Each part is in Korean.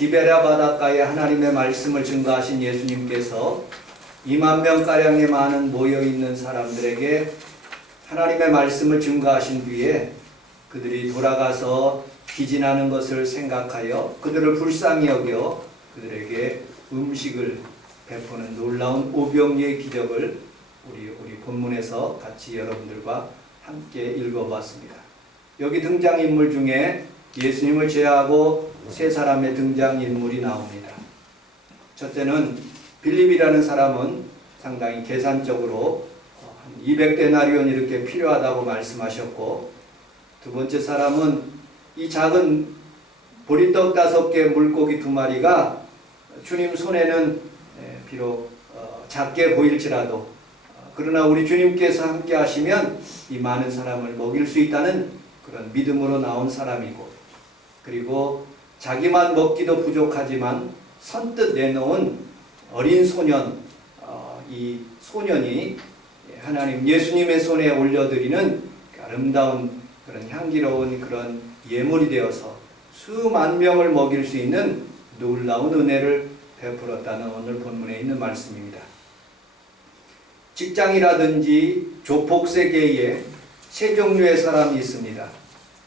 디베랴 바닷가에 하나님의 말씀을 증거하신 예수님께서 2만 명가량의 많은 모여있는 사람들에게 하나님의 말씀을 증거하신 뒤에 그들이 돌아가서 기진하는 것을 생각하여 그들을 불쌍히 여겨 그들에게 음식을 베푸는 놀라운 오병이의 기적을 우리 본문에서 같이 여러분들과 함께 읽어봤습니다. 여기 등장인물 중에 예수님을 제외하고 세 사람의 등장인물이 나옵니다. 첫째는 빌립이라는 사람은 상당히 계산적으로 200데나리온 이렇게 필요하다고 말씀하셨고, 두 번째 사람은 이 작은 보리떡 5개 물고기 2마리가 주님 손에는 비록 작게 보일지라도 그러나 우리 주님께서 함께 하시면 이 많은 사람을 먹일 수 있다는 그런 믿음으로 나온 사람이고, 그리고 자기만 먹기도 부족하지만 선뜻 내놓은 어린 소년, 이 소년이 하나님 예수님의 손에 올려드리는 아름다운 그런 향기로운 그런 예물이 되어서 수만 명을 먹일 수 있는 놀라운 은혜를 베풀었다는 오늘 본문에 있는 말씀입니다. 직장이라든지 조폭세계에 세 종류의 사람이 있습니다.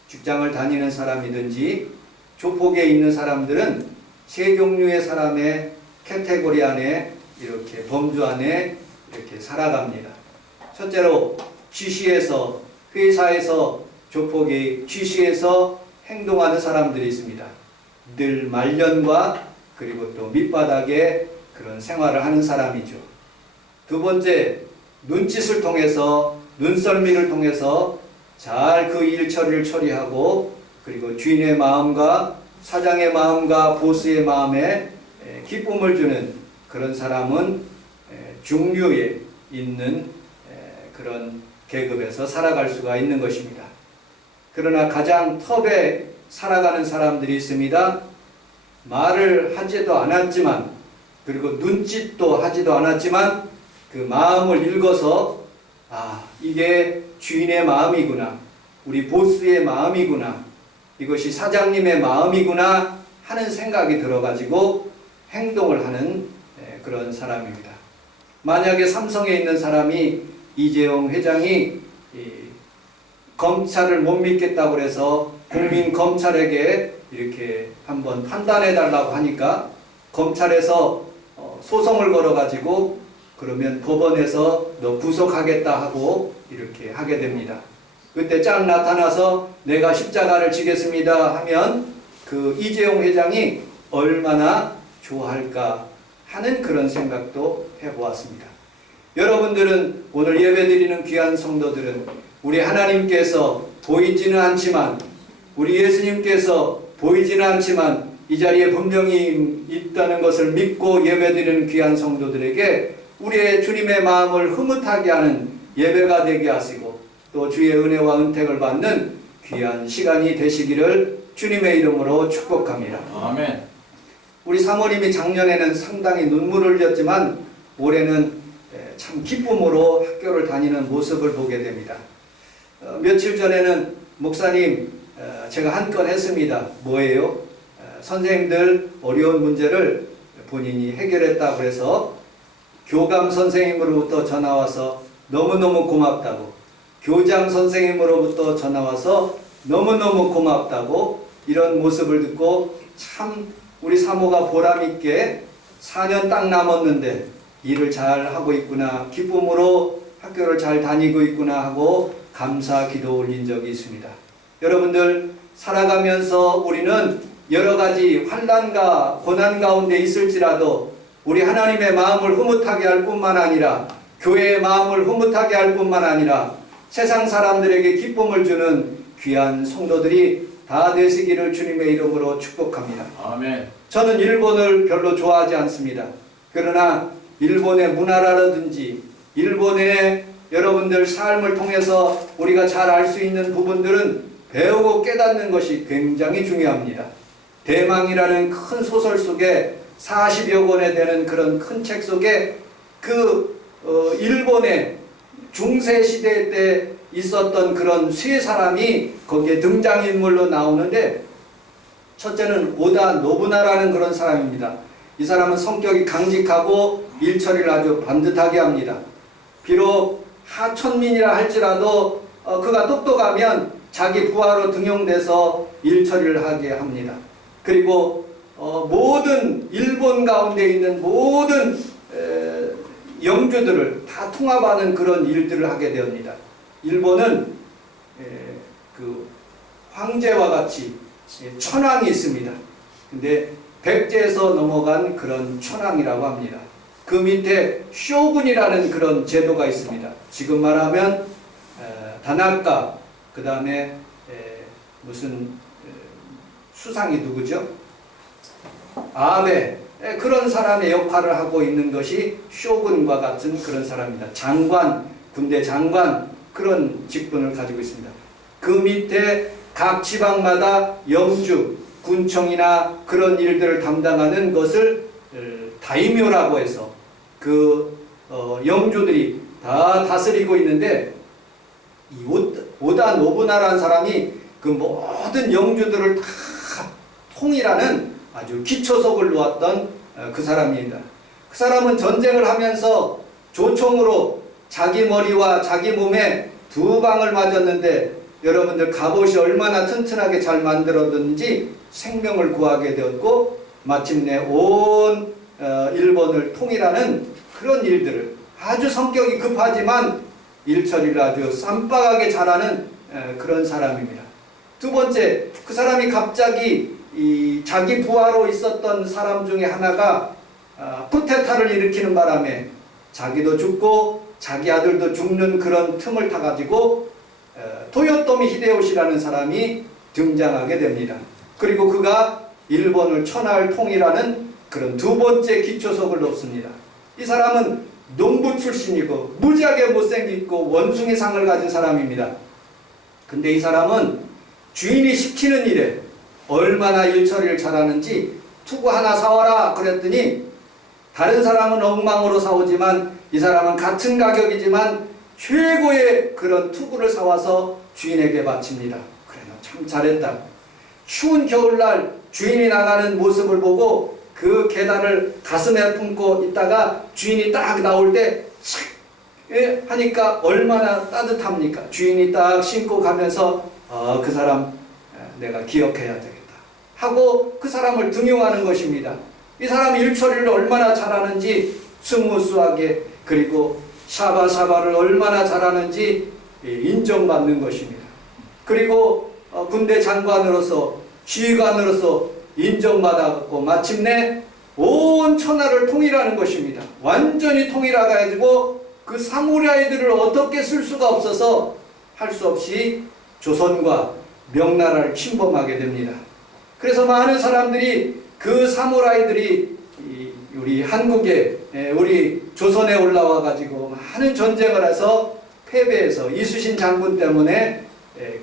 직장을 다니는 사람이든지 조폭에 있는 사람들은 세 종류의 사람의 카테고리 안에 이렇게 범주 안에 이렇게 살아갑니다. 첫째로 취시에서 회사에서 조폭이 취시에서 행동하는 사람들이 있습니다. 늘 말년과 그리고 또 밑바닥에 그런 생활을 하는 사람이죠. 두 번째, 눈짓을 통해서 눈썰미를 통해서 잘 그 일 처리를 처리하고 그리고 주인의 마음과 사장의 마음과 보스의 마음에 기쁨을 주는 그런 사람은 중류에 있는 그런 계급에서 살아갈 수가 있는 것입니다. 그러나 가장 톱에 살아가는 사람들이 있습니다. 말을 하지도 않았지만 그리고 눈짓도 하지도 않았지만 그 마음을 읽어서 이게 주인의 마음이구나, 우리 보스의 마음이구나, 이것이 사장님의 마음이구나 하는 생각이 들어가지고 행동을 하는 그런 사람입니다. 만약에 삼성에 있는 사람이 이재용 회장이 검찰을 못 믿겠다고 해서 국민검찰에게 이렇게 한번 판단해 달라고 하니까 검찰에서 소송을 걸어가지고 그러면 법원에서 너 구속하겠다 하고 이렇게 하게 됩니다. 그때 쫙 나타나서 내가 십자가를 지겠습니다 하면 그 이재용 회장이 얼마나 좋아할까 하는 그런 생각도 해보았습니다. 여러분들은 오늘 예배드리는 귀한 성도들은 우리 하나님께서 보이지는 않지만 우리 예수님께서 보이지는 않지만 이 자리에 분명히 있다는 것을 믿고 예배드리는 귀한 성도들에게 우리의 주님의 마음을 흐뭇하게 하는 예배가 되게 하시고 또 주의 은혜와 은택을 받는 귀한 시간이 되시기를 주님의 이름으로 축복합니다. 아멘. 우리 사모님이 작년에는 상당히 눈물을 흘렸지만 올해는 참 기쁨으로 학교를 다니는 모습을 보게 됩니다. 며칠 전에는 목사님 제가 한 건 했습니다. 뭐예요? 선생님들 어려운 문제를 본인이 해결했다고 해서 교감 선생님으로부터 전화와서 너무너무 고맙다고, 교장 선생님으로부터 전화와서 너무너무 고맙다고 이런 모습을 듣고 참 우리 사모가 보람있게 4년 딱 남았는데 일을 잘 하고 있구나, 기쁨으로 학교를 잘 다니고 있구나 하고 감사 기도 올린 적이 있습니다. 여러분들 살아가면서 우리는 여러 가지 환난과 고난 가운데 있을지라도 우리 하나님의 마음을 흐뭇하게 할 뿐만 아니라 교회의 마음을 흐뭇하게 할 뿐만 아니라 세상 사람들에게 기쁨을 주는 귀한 성도들이 다 되시기를 주님의 이름으로 축복합니다. 아멘. 저는 일본을 별로 좋아하지 않습니다. 그러나 일본의 문화라든지 일본의 여러분들 삶을 통해서 우리가 잘 알 수 있는 부분들은 배우고 깨닫는 것이 굉장히 중요합니다. 대망이라는 큰 소설 속에 40여 권에 되는 그런 큰 책 속에 일본의 중세시대 때 있었던 그런 세 사람이 거기에 등장인물로 나오는데 첫째는 오다 노부나라는 그런 사람입니다. 이 사람은 성격이 강직하고 일처리를 아주 반듯하게 합니다. 비록 하천민이라 할지라도 그가 똑똑하면 자기 부하로 등용돼서 일처리를 하게 합니다. 그리고 모든 일본 가운데 있는 모든 영주들을 다 통합하는 그런 일들을 하게 되옵니다. 일본은 그 황제와 같이 천황이 있습니다. 근데 백제에서 넘어간 그런 천황이라고 합니다. 그 밑에 쇼군이라는 그런 제도가 있습니다. 지금 말하면 다나카, 그 다음에 무슨 수상이 누구죠? 아베, 그런 사람의 역할을 하고 있는 것이 쇼군과 같은 그런 사람입니다. 장관, 군대 장관, 그런 직분을 가지고 있습니다. 그 밑에 각 지방마다 영주, 군청이나 그런 일들을 담당하는 것을 다이묘라고 해서 그 영주들이 다 다스리고 있는데, 이 오다 노부나라는 사람이 그 모든 영주들을 다 통일하는 아주 기초석을 놓았던 그 사람입니다. 그 사람은 전쟁을 하면서 조총으로 자기 머리와 자기 몸에 2방을 맞았는데, 여러분들 갑옷이 얼마나 튼튼하게 잘 만들어졌는지 생명을 구하게 되었고, 마침내 온 일본을 통일하는 그런 일들을, 아주 성격이 급하지만 일처리를 아주 쌈박하게 잘하는 그런 사람입니다. 두 번째, 그 사람이 갑자기 자기 부하로 있었던 사람 중에 하나가 쿠데타를 일으키는 바람에 자기도 죽고 자기 아들도 죽는 그런 틈을 타가지고 도요토미 히데요시라는 사람이 등장하게 됩니다. 그리고 그가 일본을 천하를 통일하는 그런 두 번째 기초석을 놓습니다. 이 사람은 농부 출신이고 무지하게 못생기고 원숭이상을 가진 사람입니다. 근데 이 사람은 주인이 시키는 일에 얼마나 일처리를 잘하는지 투구 하나 사와라 그랬더니, 다른 사람은 엉망으로 사오지만 이 사람은 같은 가격이지만 최고의 그런 투구를 사와서 주인에게 바칩니다. 그래, 너 참 잘했다. 추운 겨울날 주인이 나가는 모습을 보고 그 계단을 가슴에 품고 있다가 주인이 딱 나올 때 착 하니까 얼마나 따뜻합니까? 주인이 딱 신고 가면서 그 사람 내가 기억해야 되겠다 하고 그 사람을 등용하는 것입니다. 이 사람이 일처리를 얼마나 잘하는지, 스무스하게, 그리고 샤바샤바를 얼마나 잘하는지 인정받는 것입니다. 그리고 군대 장관으로서, 지휘관으로서 인정받았고 마침내 온 천하를 통일하는 것입니다. 완전히 통일해가지고 그 사무라이들을 어떻게 쓸 수가 없어서 할 수 없이 조선과 명나라를 침범하게 됩니다. 그래서 많은 사람들이 그 사무라이들이 우리 한국에, 우리 조선에 올라와 가지고 많은 전쟁을 해서 패배해서 이순신 장군 때문에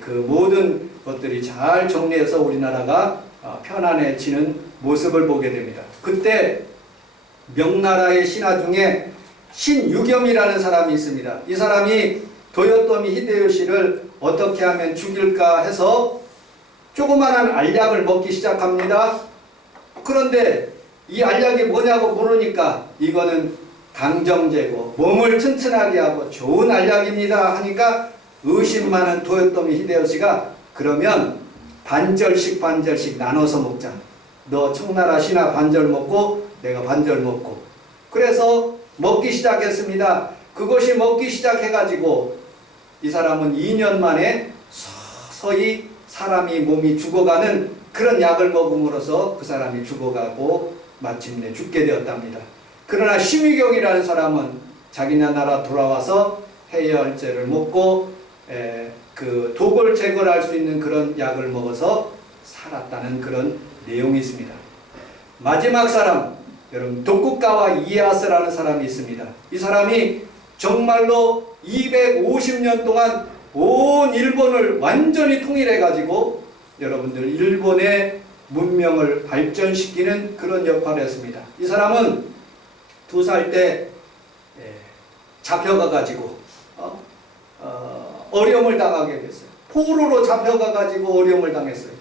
그 모든 것들이 잘 정리해서 우리나라가 편안해지는 모습을 보게 됩니다. 그때 명나라의 신하 중에 신유겸이라는 사람이 있습니다. 이 사람이 도요토미 히데요시를 어떻게 하면 죽일까 해서 조그마한 알약을 먹기 시작합니다. 그런데 이 알약이 뭐냐고 물으니까 이거는 강정제고 몸을 튼튼하게 하고 좋은 알약입니다 하니까 의심 많은 도요토미 히데요시가 그러면 반절씩 나눠서 먹자. 너 청나라 신하 반절 먹고 내가 반절 먹고. 그래서 먹기 시작했습니다. 그것이 먹기 시작해가지고 이 사람은 2년 만에 서서히 사람이 몸이 죽어가는 그런 약을 먹음으로써 그 사람이 죽어가고 마침내 죽게 되었답니다. 그러나 심의경이라는 사람은 자기네 나라 돌아와서 해열제를 먹고 그 독을 제거할 수 있는 그런 약을 먹어서 살았다는 그런 내용이 있습니다. 마지막 사람, 여러분 도쿠가와 이에야스라는 사람이 있습니다. 이 사람이 정말로 250년 동안 온 일본을 완전히 통일해 가지고 여러분들 일본의 문명을 발전시키는 그런 역할을 했습니다. 이 사람은 2살 때 잡혀가 가지고 어려움을 당하게 됐어요. 포로로 잡혀가 가지고 어려움을 당했어요.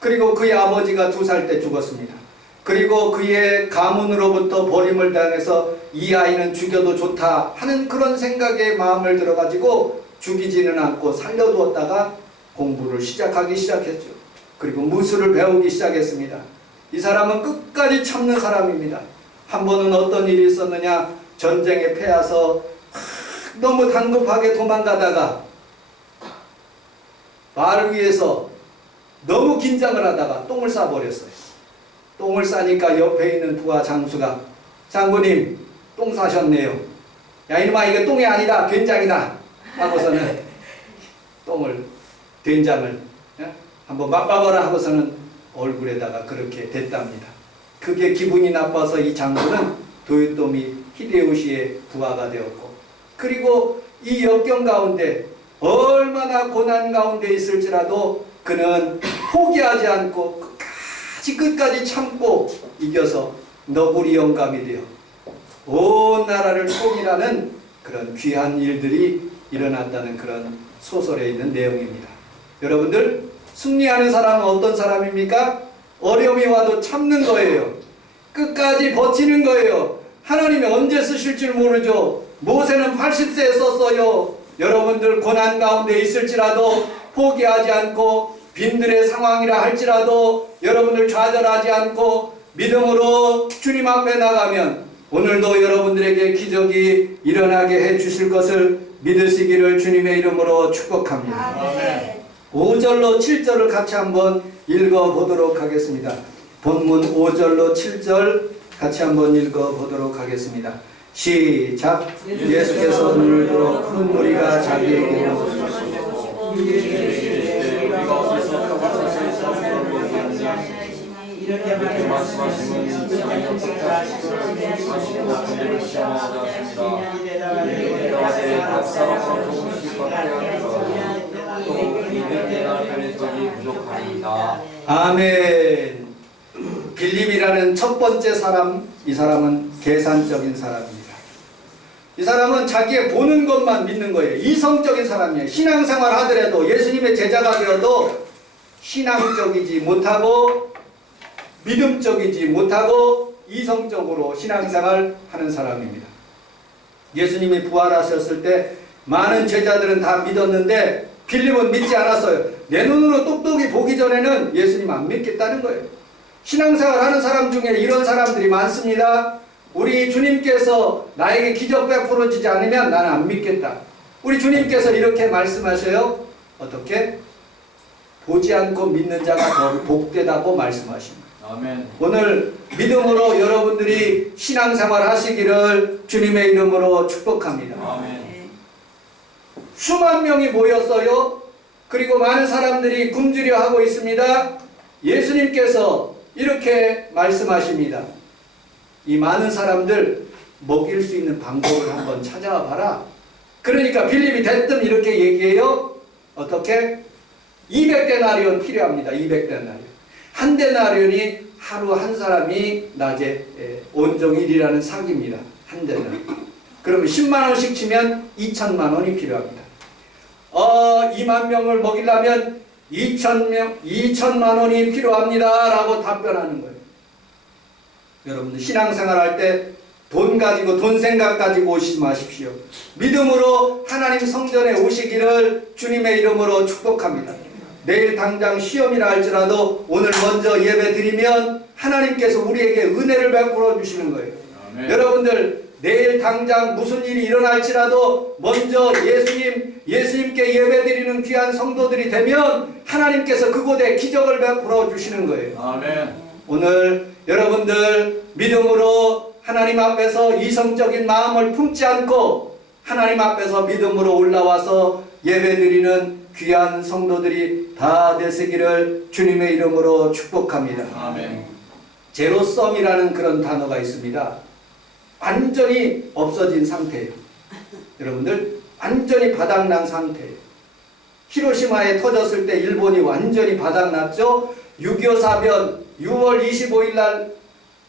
그리고 그의 아버지가 2살 때 죽었습니다. 그리고 그의 가문으로부터 버림을 당해서 이 아이는 죽여도 좋다 하는 그런 생각에 마음을 들어가지고 죽이지는 않고 살려두었다가 공부를 시작하기 시작했죠. 그리고 무술을 배우기 시작했습니다. 이 사람은 끝까지 참는 사람입니다. 한 번은 어떤 일이 있었느냐, 전쟁에 패해서 너무 당급하게 도망가다가 말 위에서 너무 긴장을 하다가 똥을 싸버렸어요. 똥을 싸니까 옆에 있는 부하 장수가, 장군님 똥 싸셨네요. 야 이놈아, 이게 똥이 아니다 된장이다 하고서는 똥을, 된장을 한번 맛봐보라 하고서는 얼굴에다가 그렇게 댔답니다. 그게 기분이 나빠서 이 장군은 도요토미 히데요시의 부하가 되었고, 그리고 이 역경 가운데 얼마나 고난 가운데 있을지라도 그는 포기하지 않고 끝까지 참고 이겨서 너구리 영감이 되어 온 나라를 통일하는 그런 귀한 일들이 일어났다는 그런 소설에 있는 내용입니다. 여러분들, 승리하는 사람은 어떤 사람입니까? 어려움이 와도 참는 거예요. 끝까지 버티는 거예요. 하나님이 언제 쓰실 줄 모르죠. 모세는 80세에 썼어요. 여러분들 고난 가운데 있을지라도 포기하지 않고, 빈들의 상황이라 할지라도 여러분들 좌절하지 않고 믿음으로 주님 앞에 나가면 오늘도 여러분들에게 기적이 일어나게 해 주실 것을 믿으시기를 주님의 이름으로 축복합니다. 아멘. 5절로 7절을 같이 한번 읽어보도록 하겠습니다. 본문 5절로 7절 같이 한번 읽어보도록 하겠습니다. 시작. 예수께서 눈을 들어 큰 무리가 자기에게 오시고 이렇게 말씀하시면 아멘. 빌립이라는 첫 번째 사람, 이 사람은 계산적인 사람입니다. 이 사람은 자기의 보는 것만 믿는 거예요. 이성적인 사람이에요. 신앙생활 하더라도, 예수님의 제자가 되어도 신앙적이지 못하고 믿음적이지 못하고 이성적으로 신앙생활 하는 사람입니다. 예수님이 부활하셨을 때 많은 제자들은 다 믿었는데 빌립은 믿지 않았어요. 내 눈으로 똑똑히 보기 전에는 예수님 안 믿겠다는 거예요. 신앙생활 하는 사람 중에 이런 사람들이 많습니다. 우리 주님께서 나에게 기적 베풀어지지 않으면 나는 안 믿겠다. 우리 주님께서 이렇게 말씀하셔요. 어떻게? 보지 않고 믿는 자가 더 복되다고 말씀하십니다. 아멘. 오늘 믿음으로 여러분들이 신앙생활 하시기를 주님의 이름으로 축복합니다. 아멘. 수만 명이 모였어요. 그리고 많은 사람들이 굶주려 하고 있습니다. 예수님께서 이렇게 말씀하십니다. 이 많은 사람들 먹일 수 있는 방법을 한번 찾아와 봐라. 그러니까 빌립이 대뜸 이렇게 얘기해요. 어떻게? 200데나리온 필요합니다. 200데나리온. 한 데나리온이 하루 한 사람이 낮에 온종일 일하는 삭입니다. 한 데나리온. 그러면 10만 원씩 치면 2천만 원이 필요합니다. 2만 명을 먹이려면 2천만 원이 필요합니다. 라고 답변하는 거예요. 여러분들 신앙생활 할 때 돈 가지고, 돈 생각 가지고 오시지 마십시오. 믿음으로 하나님 성전에 오시기를 주님의 이름으로 축복합니다. 내일 당장 시험이라 할지라도 오늘 먼저 예배 드리면 하나님께서 우리에게 은혜를 베풀어 주시는 거예요. 아멘. 여러분들 내일 당장 무슨 일이 일어날지라도 먼저 예수님께 예배 드리는 귀한 성도들이 되면 하나님께서 그곳에 기적을 베풀어 주시는 거예요. 아멘. 오늘 여러분들 믿음으로 하나님 앞에서 이성적인 마음을 품지 않고 하나님 앞에서 믿음으로 올라와서 예배드리는 귀한 성도들이 다 되시기를 주님의 이름으로 축복합니다. 아멘. 제로섬이라는 그런 단어가 있습니다. 완전히 없어진 상태예요. 여러분들 완전히 바닥난 상태예요. 히로시마에 터졌을 때 일본이 완전히 바닥났죠. 6.25 사변 6월 25일 날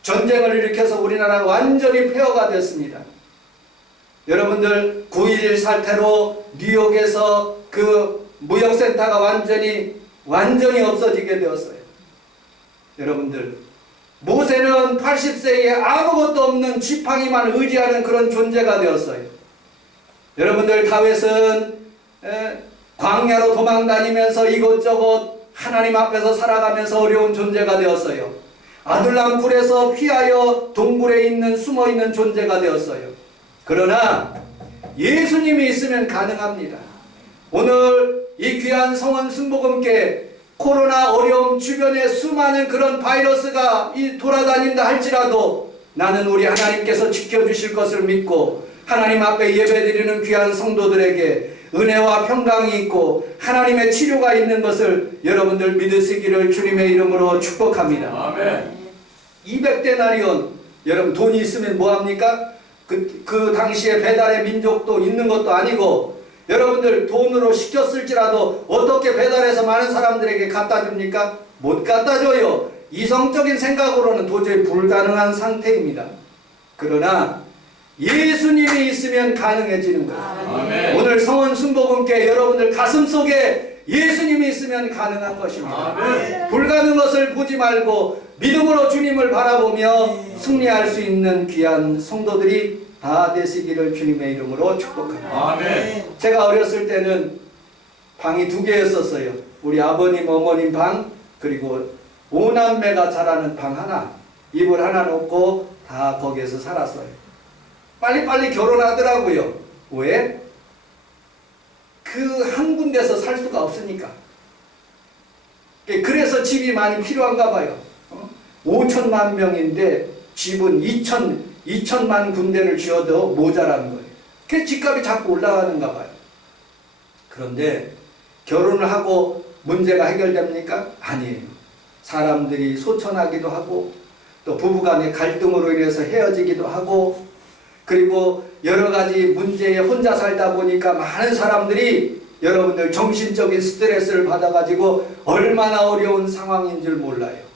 전쟁을 일으켜서 우리나라가 완전히 폐허가 됐습니다. 여러분들 9.11 사태로 뉴욕에서 그 무역센터가 완전히 없어지게 되었어요. 여러분들, 모세는 80세에 아무것도 없는 지팡이만 의지하는 그런 존재가 되었어요. 여러분들, 다윗은 광야로 도망다니면서 이곳저곳 하나님 앞에서 살아가면서 어려운 존재가 되었어요. 아둘람 굴에서 피하여 동굴에 있는 숨어있는 존재가 되었어요. 그러나 예수님이 있으면 가능합니다. 오늘 이 귀한 성원 순복음께 코로나 어려움, 주변에 수많은 그런 바이러스가 돌아다닌다 할지라도 나는 우리 하나님께서 지켜주실 것을 믿고 하나님 앞에 예배드리는 귀한 성도들에게 은혜와 평강이 있고 하나님의 치료가 있는 것을 여러분들 믿으시기를 주님의 이름으로 축복합니다. 아멘. 200데나리온, 여러분 돈이 있으면 뭐합니까? 그 당시에 배달의 민족도 있는 것도 아니고 여러분들 돈으로 시켰을지라도 어떻게 배달해서 많은 사람들에게 갖다 줍니까? 못 갖다 줘요. 이성적인 생각으로는 도저히 불가능한 상태입니다. 그러나 예수님이 있으면 가능해지는 거예요. 아멘. 오늘 성원 순복음께 여러분들 가슴속에 예수님이 있으면 가능한 것입니다. 아멘. 불가능한 것을 보지 말고 믿음으로 주님을 바라보며 승리할 수 있는 귀한 성도들이 다 되시기를 주님의 이름으로 축복합니다. 아멘. 제가 어렸을 때는 방이 2개였었어요. 우리 아버님, 어머님 방, 그리고 5남매가 자라는 방 하나, 이불 하나 놓고 다 거기에서 살았어요. 빨리빨리 결혼하더라고요. 왜? 그 한 군데서 살 수가 없으니까. 그래서 집이 많이 필요한가 봐요. 5천만 명인데 집은 2천만 군데를 지어도 모자라는 거예요. 그래서 집값이 자꾸 올라가는가 봐요. 그런데 결혼을 하고 문제가 해결됩니까? 아니에요. 사람들이 소천하기도 하고 또 부부간의 갈등으로 인해서 헤어지기도 하고 그리고 여러 가지 문제에 혼자 살다 보니까 많은 사람들이 여러분들 정신적인 스트레스를 받아가지고 얼마나 어려운 상황인 줄 몰라요.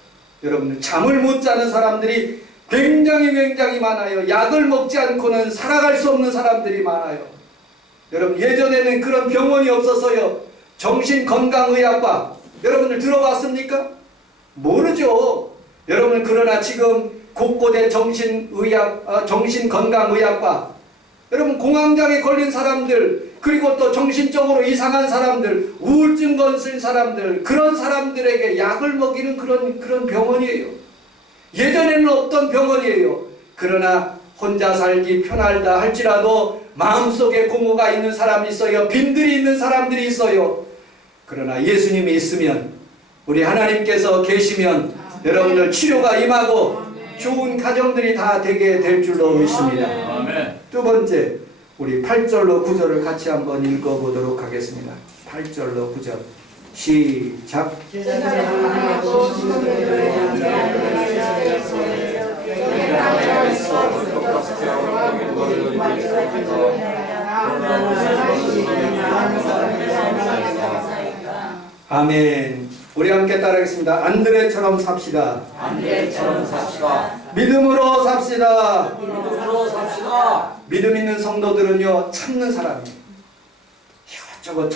여러분들 잠을 못 자는 사람들이 굉장히 많아요. 약을 먹지 않고는 살아갈 수 없는 사람들이 많아요. 여러분, 예전에는 그런 병원이 없었어요. 정신건강의학과 여러분들 들어봤습니까? 모르죠. 여러분, 그러나 지금 곳곳에 정신건강의학과, 여러분 공황장애 걸린 사람들, 그리고 또 정신적으로 이상한 사람들, 우울증 걸린 사람들, 그런 사람들에게 약을 먹이는 그런 병원이에요. 예전에는 없던 병원이에요. 그러나 혼자 살기 편하다 할지라도 마음속에 공허가 있는 사람이 있어요. 빈들이 있는 사람들이 있어요. 그러나 예수님이 있으면, 우리 하나님께서 계시면 여러분들 치료가 임하고 좋은 가정들이 다 되게 될 줄로 믿습니다. 아멘. 두 번째, 우리 8절로 9절을 같이 한번 읽어보도록 하겠습니다. 8절로 9절 시작. 아멘. 우리 함께 따라하겠습니다. 안드레처럼 삽시다. 안드레처럼 삽시다. 믿음으로 삽시다. 믿음으로 삽시다. 믿음 있는 성도들은요, 찾는 사람이에요. 이것저것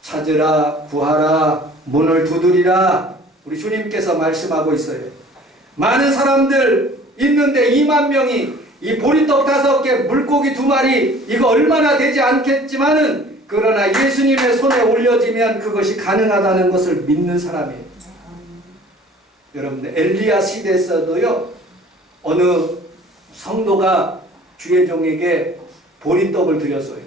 찾으라, 구하라, 문을 두드리라. 우리 주님께서 말씀하고 있어요. 많은 사람들 있는데 2만 명이 이 보리떡 5개, 물고기 2마리, 이거 얼마나 되지 않겠지만은, 그러나 예수님의 손에 올려지면 그것이 가능하다는 것을 믿는 사람이에요. 여러분들, 엘리야 시대에서도요, 어느 성도가 주의 종에게 보리떡을 드렸어요.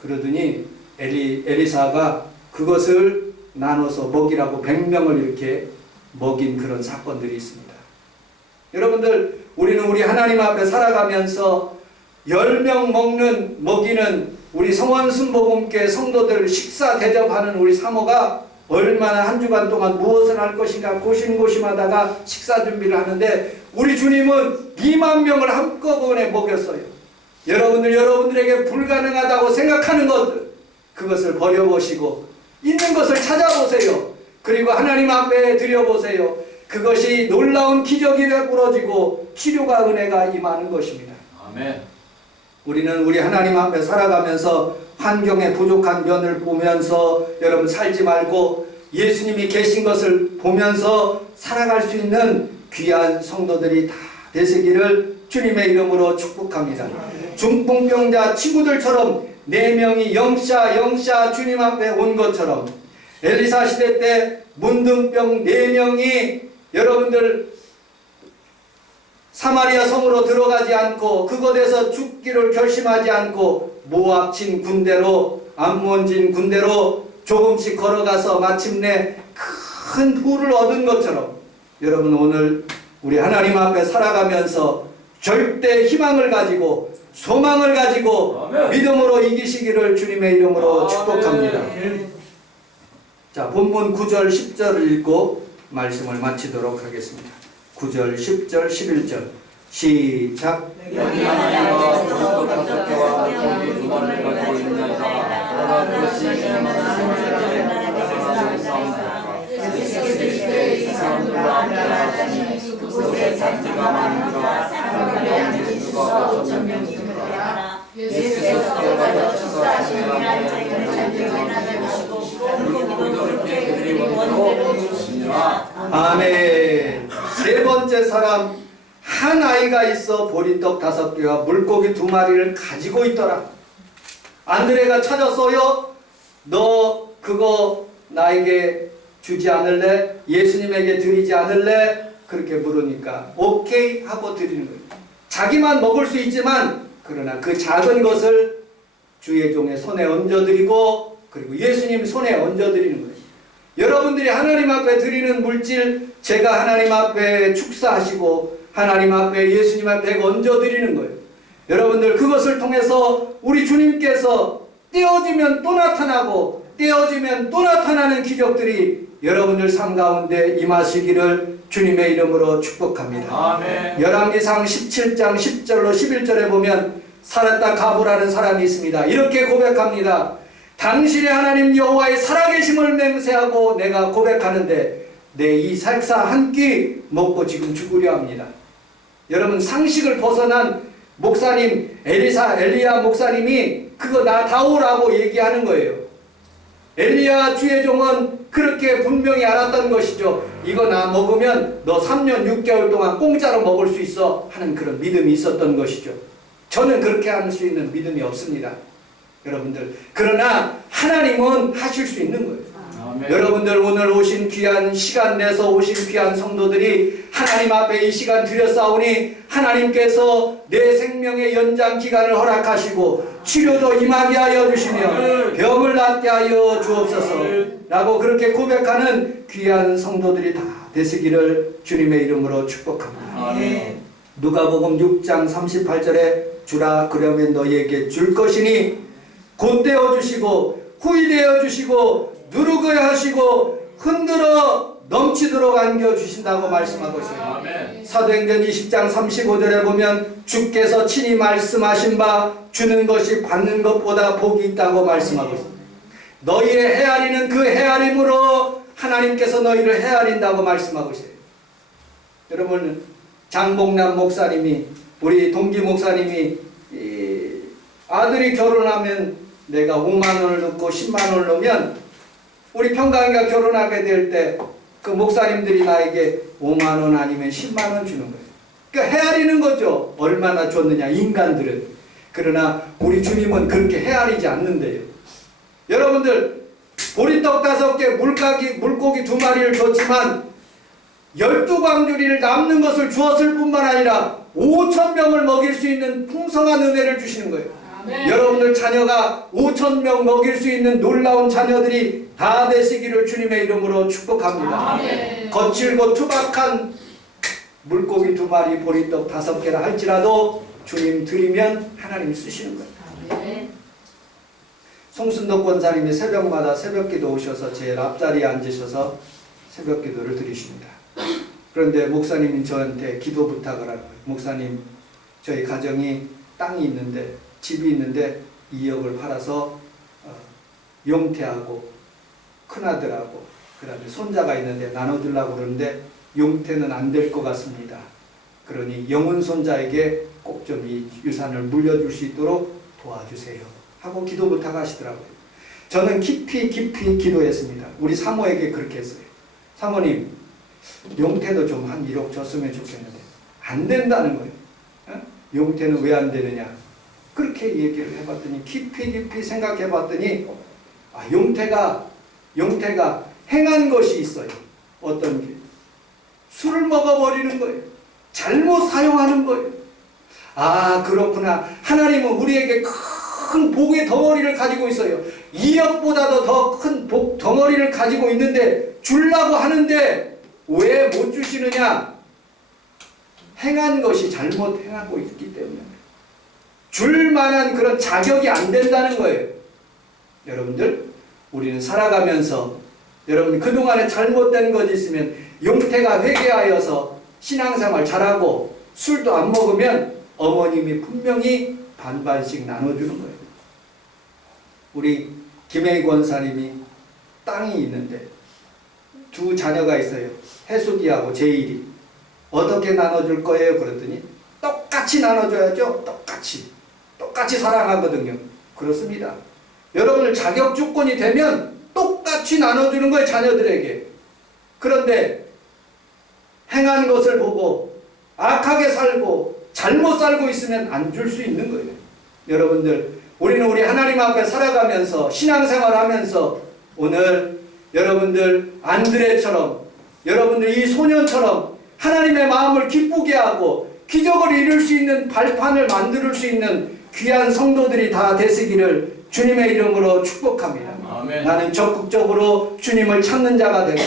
그러더니 엘리사가 그것을 나눠서 먹이라고 100명을 이렇게 먹인 그런 사건들이 있습니다. 여러분들, 우리는 우리 하나님 앞에 살아가면서 10명 먹이는 우리 성원순복음교회 성도들 식사 대접하는 우리 사모가 얼마나 한 주간 동안 무엇을 할 것인가 고심고심하다가 식사 준비를 하는데, 우리 주님은 2만 명을 한꺼번에 먹였어요. 여러분들에게 불가능하다고 생각하는 것들, 그것을 버려보시고 있는 것을 찾아보세요. 그리고 하나님 앞에 드려보세요. 그것이 놀라운 기적이 베풀어지고 치료가, 은혜가 임하는 것입니다. 아멘. 우리는 우리 하나님 앞에 살아가면서 환경에 부족한 면을 보면서 여러분 살지 말고 예수님이 계신 것을 보면서 살아갈 수 있는 귀한 성도들이 다 되시기를 주님의 이름으로 축복합니다. 중풍병자 친구들처럼 4명이 영샤 주님 앞에 온 것처럼 엘리사 시대 때 문둥병 4명이 여러분들 사마리아 성으로 들어가지 않고 그곳에서 죽기를 결심하지 않고 모압진 군대로 암몬진 군대로 조금씩 걸어가서 마침내 큰 부를 얻은 것처럼 여러분 오늘 우리 하나님 앞에 살아가면서 절대 희망을 가지고 소망을 가지고 아멘. 믿음으로 이기시기를 주님의 이름으로 아멘. 축복합니다. 자, 본문 9절 10절을 읽고 말씀을 마치도록 하겠습니다. 9절 10절 11절 시작. 여기 하나님과 그리스도 5개와 물고기 2마리를 가지고 있나이다. 그러나 그것이 사람들과 함께 하시니 그곳에 산지가 많으니까 사람들이 예수가 5,000명이니라. 예수께서 들어가서 축사하시니라. 물고기도 그렇게 그들이 원대로 주시니라. 아멘. 세 번째 사람, 한 아이가 있어 보리떡 5개와 물고기 2마리를 가지고 있더라. 안드레가 찾았어요. 너 그거 나에게 주지 않을래? 예수님에게 드리지 않을래? 그렇게 물으니까 오케이 하고 드리는 거예요. 자기만 먹을 수 있지만 그러나 그 작은 것을 주의 종의 손에 얹어드리고 그리고 예수님 손에 얹어드리는 거예요. 여러분들이 하나님 앞에 드리는 물질, 제가 하나님 앞에 축사하시고 하나님 앞에 예수님 앞에 얹어드리는 거예요. 여러분들 그것을 통해서 우리 주님께서 떼어지면 또 나타나고 떼어지면 또 나타나는 기적들이 여러분들 삶 가운데 임하시기를 주님의 이름으로 축복합니다. 아멘. 열왕기상 17장 10절로 11절에 보면 사렙다 가브라는 사람이 있습니다. 이렇게 고백합니다. 당신의 하나님 여호와의 살아계심을 맹세하고 내가 고백하는데 내 이 색사 한 끼 먹고 지금 죽으려 합니다. 여러분 상식을 벗어난 목사님 엘리야 목사님이 그거 나 다오라고 얘기하는 거예요. 엘리야 주의 종은 그렇게 분명히 알았던 것이죠. 이거 나 먹으면 너 3년 6개월 동안 공짜로 먹을 수 있어 하는 그런 믿음이 있었던 것이죠. 저는 그렇게 할 수 있는 믿음이 없습니다. 여러분들 그러나 하나님은 하실 수 있는 거예요. 아멘. 여러분들 오늘 오신 귀한 시간 내서 오신 귀한 성도들이 하나님 앞에 이 시간 드렸사오니 하나님께서 내 생명의 연장 기간을 허락하시고 치료도 임하게 하여 주시며 병을 낫게 하여 주옵소서 라고 그렇게 고백하는 귀한 성도들이 다 되시기를 주님의 이름으로 축복합니다. 아멘. 누가복음 6장 38절에 주라 그러면 너희에게 줄 것이니 곧되어 주시고 후히되어 주시고 누르게 하시고 흔들어 넘치도록 안겨주신다고 말씀하고 있어요. 아멘. 사도행전 20장 35절에 보면 주께서 친히 말씀하신 바 주는 것이 받는 것보다 복이 있다고 말씀하고 있습니다. 너희의 헤아리는 그 헤아림으로 하나님께서 너희를 헤아린다고 말씀하고 있어요. 여러분 장봉남 목사님이 우리 동기 목사님이 아들이 결혼하면 내가 5만 원을 넣고 10만 원을 넣으면 우리 평강이가 결혼하게 될 때 그 목사님들이 나에게 5만 원 아니면 10만 원 주는 거예요. 그러니까 헤아리는 거죠. 얼마나 줬느냐 인간들은. 그러나 우리 주님은 그렇게 헤아리지 않는데요. 여러분들 보리떡 5개 물고기 2마리를 줬지만 12광주리를 남는 것을 주었을 뿐만 아니라 5,000명을 먹일 수 있는 풍성한 은혜를 주시는 거예요. 여러분들 자녀가 5,000명 먹일 수 있는 놀라운 자녀들이 다 되시기를 주님의 이름으로 축복합니다. 아멘. 거칠고 투박한 물고기 2마리 보리떡 5개라 할지라도 주님 드리면 하나님 쓰시는 거예요. 송순덕 권사님이 새벽마다 새벽기도 오셔서 제 앞자리에 앉으셔서 새벽기도를 드리십니다. 그런데 목사님이 저한테 기도 부탁을 하는 거예요. 목사님 저희 가정이 땅이 있는데 집이 있는데 2억을 팔아서 용태하고 큰아들하고 그 다음에 손자가 있는데 나눠주려고 그러는데 용태는 안 될 것 같습니다. 그러니 영혼 손자에게 꼭 좀 이 유산을 물려줄 수 있도록 도와주세요 하고 기도 부탁하시더라고요. 저는 깊이 기도했습니다. 우리 사모에게 그렇게 했어요. 사모님, 용태도 좀 한 1억 줬으면 좋겠는데 안 된다는 거예요. 어? 용태는 왜 안 되느냐? 그렇게 얘기를 해봤더니 깊이 생각해봤더니 용태가 행한 것이 있어요. 어떤 게? 술을 먹어버리는 거예요. 잘못 사용하는 거예요. 아, 그렇구나. 하나님은 우리에게 큰 복의 덩어리를 가지고 있어요. 2억보다도 더 큰 복 덩어리를 가지고 있는데 주려고 하는데 왜 못 주시느냐? 행한 것이 잘못 행하고 있기 때문에 줄 만한 그런 자격이 안 된다는 거예요. 여러분들, 우리는 살아가면서 여러분 그동안에 잘못된 것이 있으면 용태가 회개하여서 신앙생활 잘하고 술도 안 먹으면 어머님이 분명히 반반씩 나눠주는 거예요. 우리 김혜희 권사님이 땅이 있는데 두 자녀가 있어요. 해숙이하고 제일이. 어떻게 나눠줄 거예요? 그랬더니 똑같이 나눠줘야죠. 똑같이 사랑하거든요. 그렇습니다. 여러분들 자격 조건이 되면 똑같이 나눠주는 거예요. 자녀들에게. 그런데 행한 것을 보고 악하게 살고 잘못 살고 있으면 안 줄 수 있는 거예요. 여러분들, 우리는 우리 하나님 앞에 살아가면서 신앙생활 하면서 오늘 여러분들 안드레처럼 여러분들 이 소년처럼 하나님의 마음을 기쁘게 하고 기적을 이룰 수 있는 발판을 만들 수 있는 귀한 성도들이 다 되시기를 주님의 이름으로 축복합니다. 아멘. 나는 적극적으로 주님을 찾는 자가 되고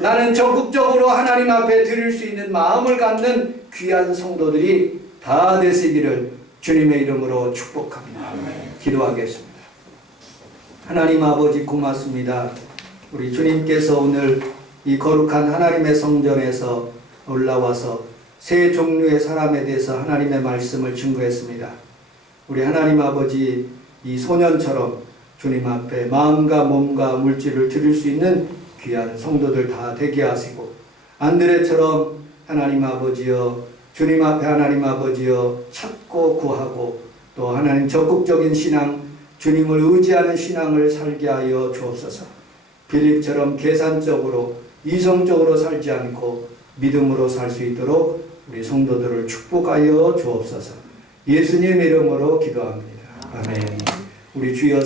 나는 적극적으로 하나님 앞에 드릴 수 있는 마음을 갖는 귀한 성도들이 다 되시기를 주님의 이름으로 축복합니다. 아멘. 기도하겠습니다. 하나님 아버지 고맙습니다. 우리 주님께서 오늘 이 거룩한 하나님의 성전에서 올라와서 세 종류의 사람에 대해서 하나님의 말씀을 증거했습니다. 우리 하나님 아버지 이 소년처럼 주님 앞에 마음과 몸과 물질을 드릴 수 있는 귀한 성도들 다 되게 하시고 안드레처럼 하나님 아버지여 주님 앞에 하나님 아버지여 찾고 구하고 또 하나님 적극적인 신앙 주님을 의지하는 신앙을 살게 하여 주옵소서. 빌립처럼 계산적으로 이성적으로 살지 않고 믿음으로 살 수 있도록 우리 성도들을 축복하여 주옵소서. 예수님 이름으로 기도합니다. 아멘. 우리 주여